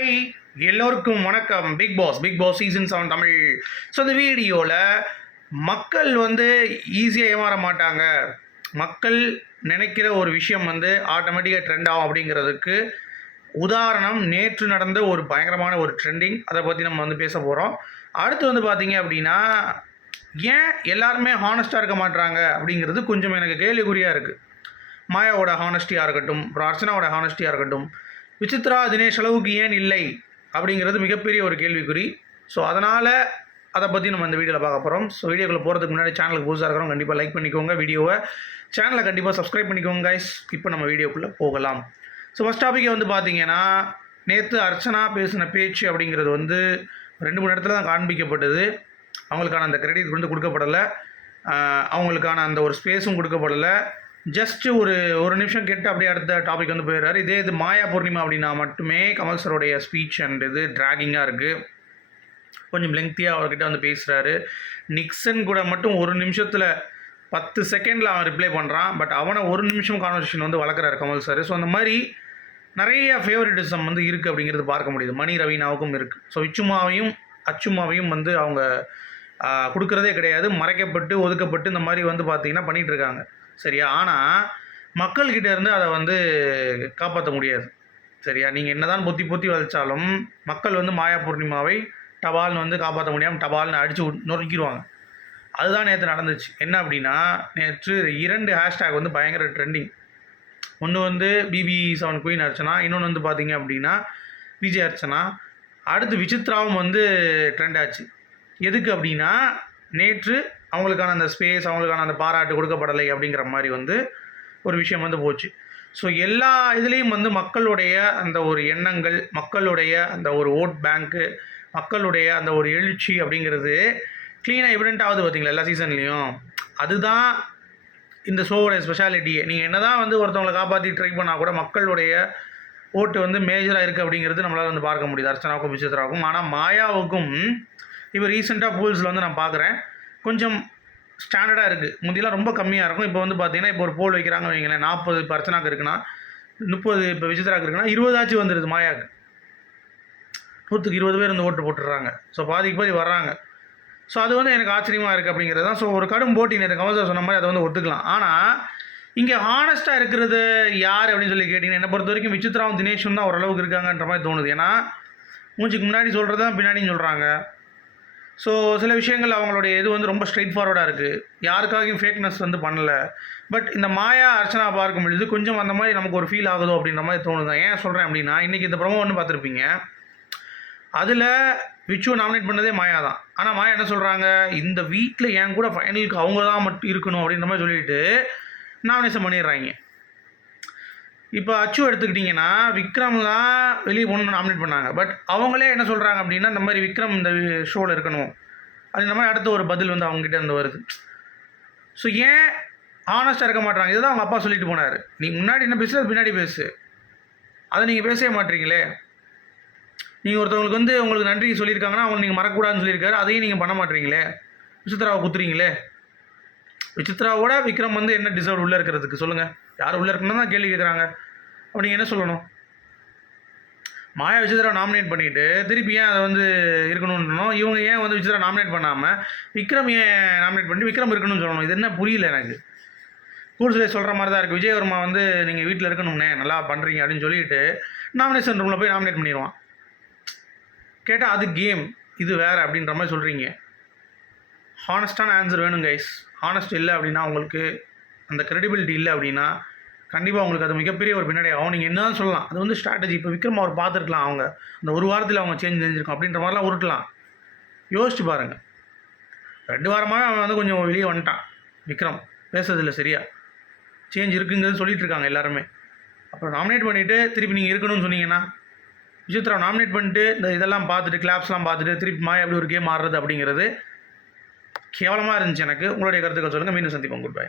Hi எல்லோருக்கும் வணக்கம். Bigg Boss Bigg Boss season seven Tamil. So இந்த வீடியோவில் மக்கள் வந்து ஈஸியாக ஏமாற மாட்டாங்க. மக்கள் நினைக்கிற ஒரு விஷயம் வந்து ஆட்டோமேட்டிக்காக ட்ரெண்ட் ஆகும் அப்படிங்கிறதுக்கு உதாரணம் நேற்று நடந்த ஒரு பயங்கரமான ஒரு ட்ரெண்டிங் அதை பற்றி நம்ம வந்து பேச போகிறோம் அடுத்து வந்து பார்த்தீங்க அப்படின்னா ஏன் எல்லாருமே ஹானஸ்ட்டாக இருக்க மாட்றாங்க அப்படிங்கிறது கொஞ்சம் எனக்கு கேள்விக்குறியாக இருக்குது மாயாவோட ஹானஸ்டியாக இருக்கட்டும் அர்ச்சனாவோட ஹானஸ்டியாக இருக்கட்டும் விசித்ரா தினேஷ் அளவுக்கு ஏன் இல்லை? அப்படிங்கிறது மிகப்பெரிய ஒரு கேள்விக்குறி. ஸோ அதனால் அதை பற்றி நம்ம இந்த வீடியோவில் பார்க்க போகிறோம் ஸோ வீடியோக்குள்ளே போகிறதுக்கு முன்னாடி சேனலுக்கு புதுசாக இருக்கிறோம் கண்டிப்பாக லைக் பண்ணிக்கோங்க வீடியோவை. சேனலை கண்டிப்பாக சப்ஸ்கிரைப் பண்ணிக்கோங்க கைஸ் இப்போ நம்ம வீடியோக்குள்ளே போகலாம். ஸோ ஃபஸ்ட் டாப்பிக்கை வந்து பார்த்தீங்கன்னா நேற்று அர்ச்சனா பேசின பேச்சு அப்படிங்கிறது வந்து ரெண்டு மூணு இடத்துல தான் காண்பிக்கப்பட்டது. அவங்களுக்கான அந்த கிரெடிட் வந்து கொடுக்கப்படலை. அவங்களுக்கான அந்த ஒரு ஸ்பேஸும் கொடுக்கப்படலை. ஜஸ்ட்டு ஒரு ஒரு நிமிஷம் கேட்டு அப்படியே அடுத்த டாபிக் வந்து போயிடுறாரு. இதே இது மாயா பூர்ணிமா அப்படின்னா மட்டுமே கமல் சருடைய ஸ்பீச் அண்ட் இது ட்ராகிங்காக இருக்குது கொஞ்சம் லெங்க்த்தியாக அவர்கிட்ட வந்து பேசுகிறாரு நிக்சன் கூட மட்டும் ஒரு நிமிஷத்தில் பத்து செகண்டில் அவன் ரிப்ளை பண்ணுறான் பட் அவனை ஒரு நிமிஷம் கான்வர்சேஷன் வந்து வளர்க்குறாரு கமல் சார். ஸோ அந்த மாதிரி நிறைய ஃபேவரட்டிசம் வந்து இருக்குது அப்படிங்கிறது பார்க்க முடியுது. மணி ரவீனாவுக்கும் இருக்குது ஸோ இச்சுமாவையும் அச்சுமாவையும் வந்து அவங்க கொடுக்குறதே கிடையாது. மறைக்கப்பட்டு ஒதுக்கப்பட்டு இந்த மாதிரி வந்து பார்த்திங்கன்னா பண்ணிகிட்ருக்காங்க சரியா? ஆனால் மக்கள்கிட்ட இருந்து அதை வந்து காப்பாற்ற முடியாது. சரியா? நீங்கள் என்னதான் புத்தி புத்தி வளைச்சாலும் மக்கள் வந்து மாயா பூர்ணிமாவை டபால்னு வந்து காப்பாற்ற முடியாமல் டபால்னு அடித்து நொறுக்கிடுவாங்க அதுதான் நேற்று நடந்துச்சு. என்ன அப்படின்னா நேற்று இரண்டு ஹேஷ்டேக் வந்து பயங்கர ட்ரெண்டிங் ஒன்று வந்து பிபி செவன் குயின் அர்ச்சனா இன்னொன்று வந்து பார்த்தீங்க அப்படின்னா விஜய் அர்ச்சனா. அடுத்து விசித்ராவும் வந்து ட்ரெண்ட் ஆச்சு. எதுக்கு அப்படின்னா நேற்று அவங்களுக்கான அந்த ஸ்பேஸ் அவங்களுக்கான அந்த பாராட்டு கொடுக்கப்படலை அப்படிங்கிற மாதிரி வந்து ஒரு விஷயம் வந்து போச்சு. ஸோ எல்லா இதுலேயும் வந்து மக்களுடைய அந்த ஒரு எண்ணங்கள் மக்களுடைய அந்த ஒரு ஓட் பேங்க்கு மக்களுடைய அந்த ஒரு எழுச்சி அப்படிங்கிறது க்ளீனாக எவிடென்ட் ஆகுது பார்த்தீங்களா எல்லா சீசன்லேயும் அதுதான் இந்த ஷோவோட ஸ்பெஷாலிட்டியே நீங்கள் என்ன தான் வந்து ஒருத்தவங்களை காப்பாற்றி ட்ரை பண்ணால் கூட மக்களுடைய ஓட்டு வந்து மேஜராக இருக்குது அப்படிங்கிறது நம்மளால் வந்து பார்க்க முடியுது. அர்ச்சனாவுக்கும் விசித்ராவுக்கும் ஆனால் மாயாவுக்கும் இப்போ ரீசெண்டாக பூல்ஸில் வந்து நான் பார்க்குறேன் கொஞ்சம் ஸ்டாண்டர்டாக இருக்குது முந்திலாம் ரொம்ப கம்மியாக இருக்கும். இப்போ வந்து பார்த்தீங்கன்னா இப்போ ஒரு போல் வைக்கிறாங்க வைங்களேன் நாற்பது இப்போ அர்ச்சனாக்கு இருக்குன்னா முப்பது இப்போ விசித்ராக்கு இருக்குன்னா இருபதாச்சும் வந்துடுது மாயாக்கு. நூற்றுக்கு இருபது பேர் இந்த ஓட்டு போட்டுடுறாங்க. ஸோ பாதிக்கு பாதி வர்றாங்க. ஸோ அது வந்து எனக்கு ஆச்சரியமாக இருக்குது அப்படிங்கிறது தான். ஸோ ஒரு கடும் போட்டி நேற்று கமல்சார் சொன்ன மாதிரி அதை வந்து ஒத்துக்கலாம். ஆனால் இங்கே ஹானஸ்ட்டாக இருக்கிறது யார் அப்படின்னு சொல்லி கேட்டிங்கன்னா என்னை பொறுத்த வரைக்கும் விசித்ராவும் தினேஷும் தான் ஓரளவுக்கு இருக்காங்கன்ற மாதிரி தோணுது. ஏன்னா மூஞ்சிக்கு முன்னாடி சொல்கிறது தான் பின்னாடின்னு சொல்கிறாங்க ஸோ சில விஷயங்கள் அவங்களுடைய இது வந்து ரொம்ப ஸ்ட்ரெயிட் ஃபார்வர்டாக இருக்குது யாருக்காகவும் ஃபேக்னஸ் வந்து பண்ணலை. பட் இந்த மாயா அர்ச்சனா பார்க்கும் பொழுது கொஞ்சம் அந்த மாதிரி நமக்கு ஒரு ஃபீல் ஆகுதோ அப்படின்ற மாதிரி தோணுது ஏன் சொல்கிறேன் அப்படின்னா இன்றைக்கி இந்த ப்ரொமோ ஒன்று பார்த்துருப்பீங்க. அதில் விச்சுவை நாமினேட் பண்ணதே மாயா தான். ஆனால் மாயா என்ன சொல்கிறாங்க இந்த வீட்டில் என் கூட ஃபைனலுக்கு அவங்க தான் மட்டும் இருக்கணும் அப்படின்ற மாதிரி சொல்லிட்டு நாமினேஷன் பண்ணிடுறாங்க. இப்போ அச்சு எடுத்துக்கிட்டிங்கன்னா விக்ரம் தான் வெளியே போகணும்னு நாமினேட் பண்ணாங்க. பட் அவங்களே என்ன சொல்கிறாங்க அப்படின்னா இந்த மாதிரி விக்ரம் இந்த ஷோவில் இருக்கணும். அப்படின்ற மாதிரி அடுத்த ஒரு பதில் வந்து அவங்ககிட்ட இருந்து வருது. ஸோ ஏன் ஆனஸ்ட்டாக இருக்க மாட்டாங்க இதுதான் அவங்க அப்பா சொல்லிட்டு போனார். நீ முன்னாடி என்ன பேசு அது பின்னாடி பேசு. அதை நீங்கள் பேசவே மாட்டீங்களே நீங்கள் ஒருத்தவங்களுக்கு வந்து உங்களுக்கு நன்றி சொல்லியிருக்காங்கன்னா அவங்க நீங்கள் மறக்கக்கூடாதுன்னு சொல்லியிருக்காரு. அதையும் நீங்கள் பண்ண மாட்டீங்களே விசித்ராவை குத்துறீங்களே. விசித்ராவோட விக்ரம் வந்து என்ன டிசர்வ் உள்ளே இருக்கிறதுக்கு சொல்லுங்கள் யார் உள்ளே இருக்கணும் தான் கேள்வி கேட்குறாங்க அப்போ நீங்கள் என்ன சொல்லணும்? மாயா விசித்ரா நாமினேட் பண்ணிவிட்டு திருப்பி ஏன் அதை வந்து இருக்கணும்னு இவங்க ஏன் வந்து விசித்ரா நாமினேட் பண்ணாமல் விக்ரம் ஏன் நாமினேட் பண்ணி விக்ரம் இருக்கணும்னு சொல்லணும் இது என்ன புரியல எனக்கு. கூடுதலே சொல்கிற மாதிரி தான் இருக்குது விஜயவர்மா வந்து நீங்கள் வீட்டில் இருக்கணும்னே நல்லா பண்ணுறீங்க அப்படின்னு சொல்லிட்டு நாமினேஷன் ரூமில் போய் நாமினேட் பண்ணிடுவான். கேட்டால் அது கேம் இது வேறு அப்படின்ற மாதிரி சொல்கிறீங்க ஹானஸ்டான ஆன்சர் வேணும் கைஸ் ஹானஸ்ட் இல்லை அப்படின்னா உங்களுக்கு அந்த க்ரெடிபிலிட்டி இல்லை அப்படின்னா கண்டிப்பாக உங்களுக்கு அது மிகப்பெரிய ஒரு பின்னாடி ஆகும். நீங்கள் என்ன சொல்லலாம் அது வந்து ஸ்ட்ராட்டஜி இப்போ விக்ரம் அவர் பார்த்துருக்கலாம் அவங்க. அந்த ஒரு வாரத்தில் அவங்க சேஞ்ச் செஞ்சுருக்கோம் அப்படின்ற மாதிரிலாம் உருட்டலாம். யோசிச்சு பாருங்கள் ரெண்டு வாரமாக அவன் வந்து கொஞ்சம் வெளியே வந்துட்டான் விக்ரம். பேசுறதில்ல சரியா? சேஞ்ச் இருக்குங்கிறது சொல்லிட்டு இருக்காங்க எல்லாருமே. அப்புறம் நாமினேட் பண்ணிவிட்டு திருப்பி நீங்கள் இருக்கணும்னு சொன்னீங்கன்னா விசித்ரா நாமினேட் பண்ணிட்டு இந்த இதெல்லாம் பார்த்துட்டு கிளாப்ஸ்லாம் பார்த்துட்டு திருப்பி மாய எப்படி ஒரு கேம் ஆடுறது அப்படிங்கிறது கேவலமாக இருந்துச்சு எனக்கு. உங்களுடைய கருத்துக்கள் சொல்லுங்கள் மீண்டும் சந்திப்போம். Good bye